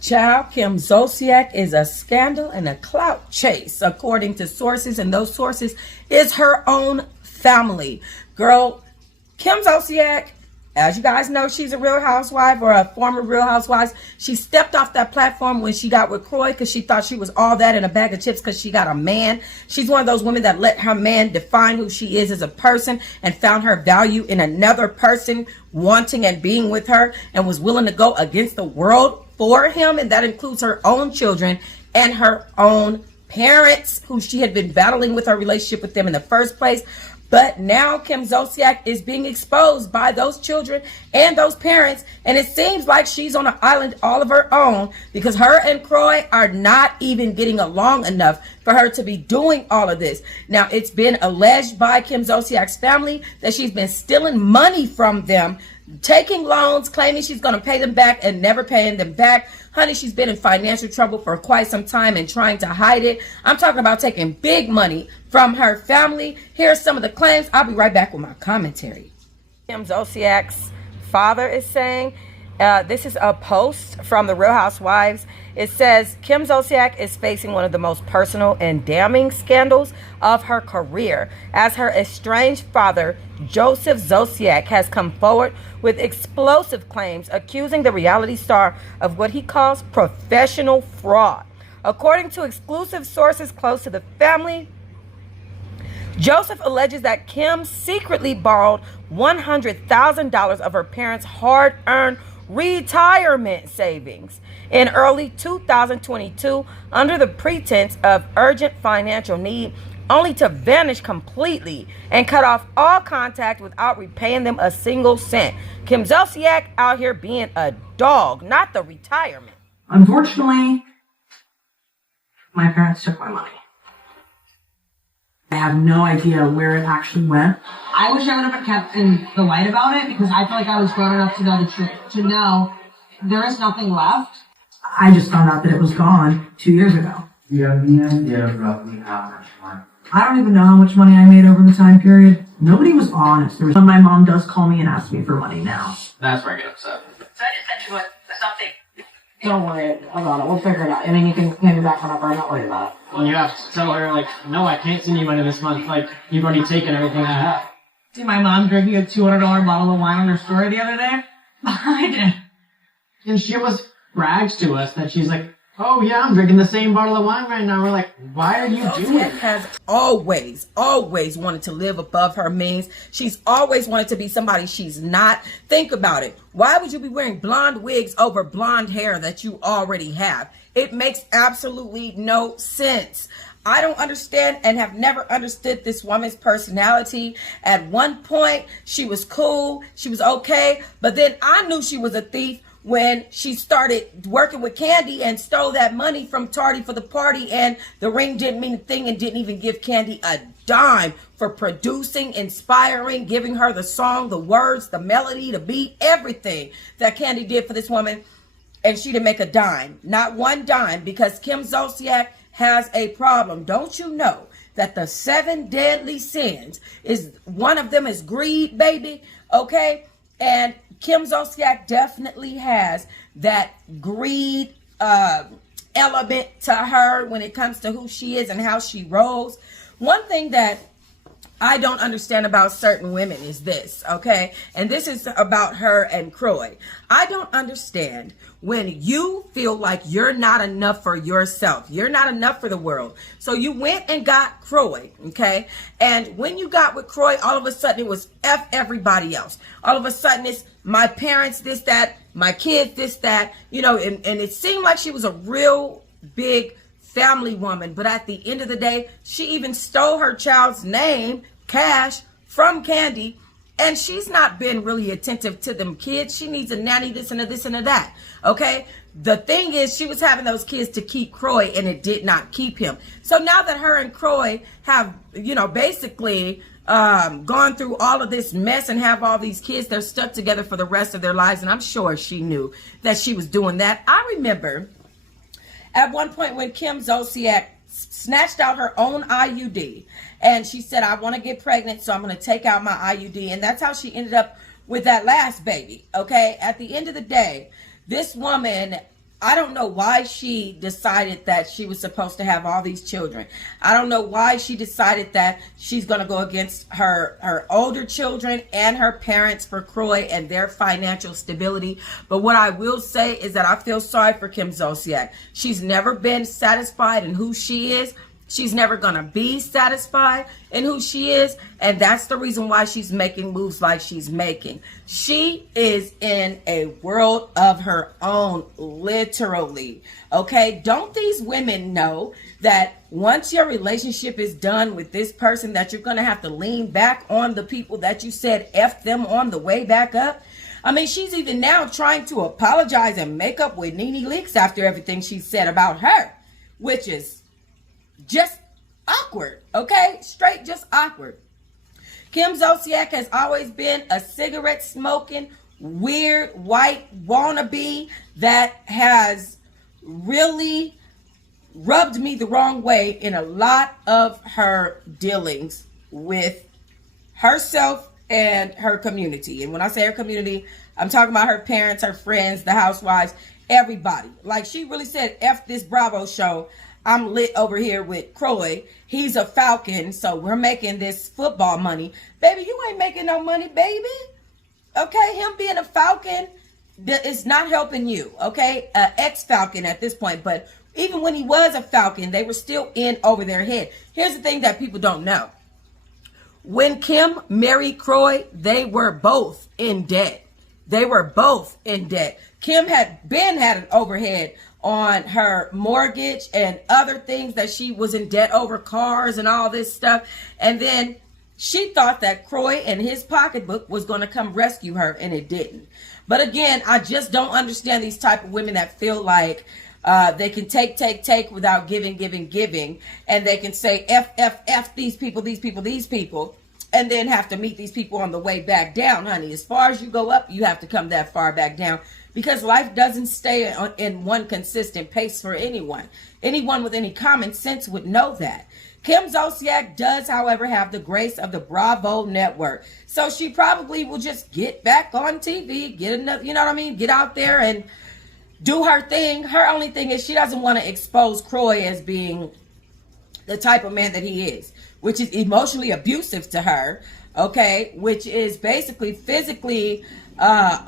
Child, Kim Zolciak is a scandal and a clout chase, according to sources, and those sources is her own family. Girl, Kim Zolciak, as you guys know, she's a Real Housewife or a former Real Housewife. She stepped off that platform when she got with Kroy because she thought she was all that in a bag of chips because she got a man. She's one of those women that let her man define who she is as a person and found her value in another person wanting and being with her and was willing to go against the world for him, and that includes her own children and her own parents, who she had been battling with her relationship with them in the first place. But now Kim Zolciak is being exposed by those children and those parents, and it seems like she's on an island all of her own because her and Kroy are not even getting along enough for her to be doing all of this. Now, it's been alleged by Kim Zolciak's family that she's been stealing money from them, taking loans, claiming she's going to pay them back and never paying them back. Honey, she's been in financial trouble for quite some time and trying to hide it. I'm talking about taking big money from her family. Here's some of the claims. I'll be right back with my commentary. Kim Zolciak's father is saying, this is a post from the Real Housewives. It says, Kim Zolciak is facing one of the most personal and damning scandals of her career, as her estranged father, Joseph Zolciak, has come forward with explosive claims accusing the reality star of what he calls professional fraud. According to exclusive sources close to the family, Joseph alleges that Kim secretly borrowed $100,000 of her parents' hard-earned retirement savings in early 2022 under the pretense of urgent financial need, only to vanish completely and cut off all contact without repaying them a single cent. Kim Zolciak out here being a dog, not the retirement. Unfortunately, my parents took my money. I have no idea where it actually went. I wish I would have been kept in the light about it because I feel like I was grown enough to know the truth, to know there is nothing left. I just found out that it was gone 2 years ago. Do you have any idea roughly how much money? I don't even know how much money I made over the time period. Nobody was honest. When my mom does call me and ask me for money now. That's where I get upset. So I just sent you something. Don't worry about it. We'll figure it out. I mean, you can pay me back whenever. I'm not worried about it. Well, you have to tell her, like, no, I can't send you money this month. Like, you've already taken everything I have. See my mom drinking a $200 bottle of wine on her story the other day? I did. And she almost brags to us that she's like, oh yeah, I'm drinking the same bottle of wine right now. We're like, why are you doing it? Has always wanted to live above her means. She's always wanted to be somebody she's not. Think about it. Why would you be wearing blonde wigs over blonde hair that you already have? It makes absolutely no sense. I don't understand and have never understood this woman's personality. At one point, she was cool, she was okay, but then I knew she was a thief when she started working with Kandi and stole that money from Tardy for the party, and the ring didn't mean a thing and didn't even give Kandi a dime for producing, inspiring, giving her the song, the words, the melody, the beat, everything that Kandi did for this woman, and she didn't make a dime, not one dime, because Kim Zolciak has a problem. Don't you know that the 7 deadly sins is one of them is greed, baby? Okay, and Kim Zolciak definitely has that greed element to her when it comes to who she is and how she rolls. One thing that I don't understand about certain women is this, okay? And this is about her and Kroy. I don't understand when you feel like you're not enough for yourself. You're not enough for the world. So you went and got Kroy, okay? And when you got with Kroy, all of a sudden it was F everybody else. All of a sudden it's my parents, this, that, my kids, this, that, you know, and it seemed like she was a real big family woman, but at the end of the day, she even stole her child's name, Cash, from Kandi, and she's not been really attentive to them kids. She needs a nanny, this and a this and a that, okay? The thing is, she was having those kids to keep Kroy, and it did not keep him. So now that her and Kroy have, you know, basically gone through all of this mess and have all these kids, they're stuck together for the rest of their lives, and I'm sure she knew that she was doing that. I remember at one point when Kim Zolciak snatched out her own IUD. And she said, I want to get pregnant, so I'm going to take out my IUD. And that's how she ended up with that last baby. Okay. At the end of the day, this woman, I don't know why she decided that she was supposed to have all these children. I don't know why she decided that she's going to go against her older children and her parents for Croy and their financial stability. But what I will say is that I feel sorry for Kim Zolciak. She's never been satisfied in who she is. She's never going to be satisfied in who she is. And that's the reason why she's making moves like she's making. She is in a world of her own, literally. Okay. Don't these women know that once your relationship is done with this person, that you're going to have to lean back on the people that you said F them on the way back up? I mean, she's even now trying to apologize and make up with Nene Leakes after everything she said about her, which is just awkward, okay? Straight just awkward. Kim Zolciak has always been a cigarette smoking, weird white wannabe that has really rubbed me the wrong way in a lot of her dealings with herself and her community. And when I say her community, I'm talking about her parents, her friends, the housewives, everybody. Like, she really said, F this Bravo show. I'm lit over here with Croy. He's a Falcon, so we're making this football money. Baby, you ain't making no money, baby. Okay, him being a Falcon is not helping you, okay? Ex-Falcon at this point, but even when he was a Falcon, they were still in over their head. Here's the thing that people don't know. When Kim married Croy, they were both in debt. They were both in debt. Kim had an overhead on her mortgage and other things that she was in debt over, cars and all this stuff. And then she thought that Croy and his pocketbook was going to come rescue her, and it didn't. But again, I just don't understand these type of women that feel like they can take without giving. And they can say F these people, and then have to meet these people on the way back down, honey. As far as you go up, you have to come that far back down, because life doesn't stay in one consistent pace for anyone. Anyone with any common sense would know that. Kim Zolciak does, however, have the grace of the Bravo network. So she probably will just get back on TV, get another, you know what I mean? Get out there and do her thing. Her only thing is she doesn't want to expose Croy as being the type of man that he is, which is emotionally abusive to her, okay, which is basically physically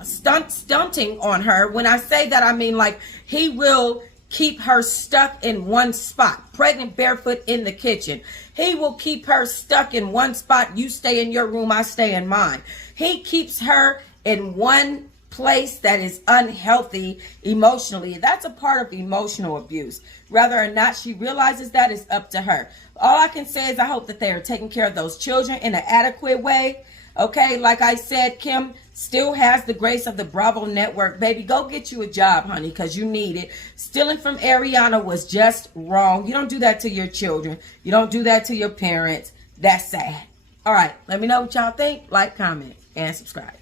stunting on her. When I say that, I mean like he will keep her stuck in one spot, pregnant barefoot in the kitchen. He will keep her stuck in one spot. You stay in your room, I stay in mine. He keeps her in one place that is unhealthy emotionally. That's a part of emotional abuse. Whether or not she realizes that is up to her. All I can say is I hope that they are taking care of those children in an adequate way. Okay, like I said, Kim still has the grace of the Bravo network. Baby, go get you a job, honey, because you need it. Stealing from Ariana was just wrong. You don't do that to your children. You don't do that to your parents. That's sad. All right, let me know what y'all think. Like, comment, and subscribe.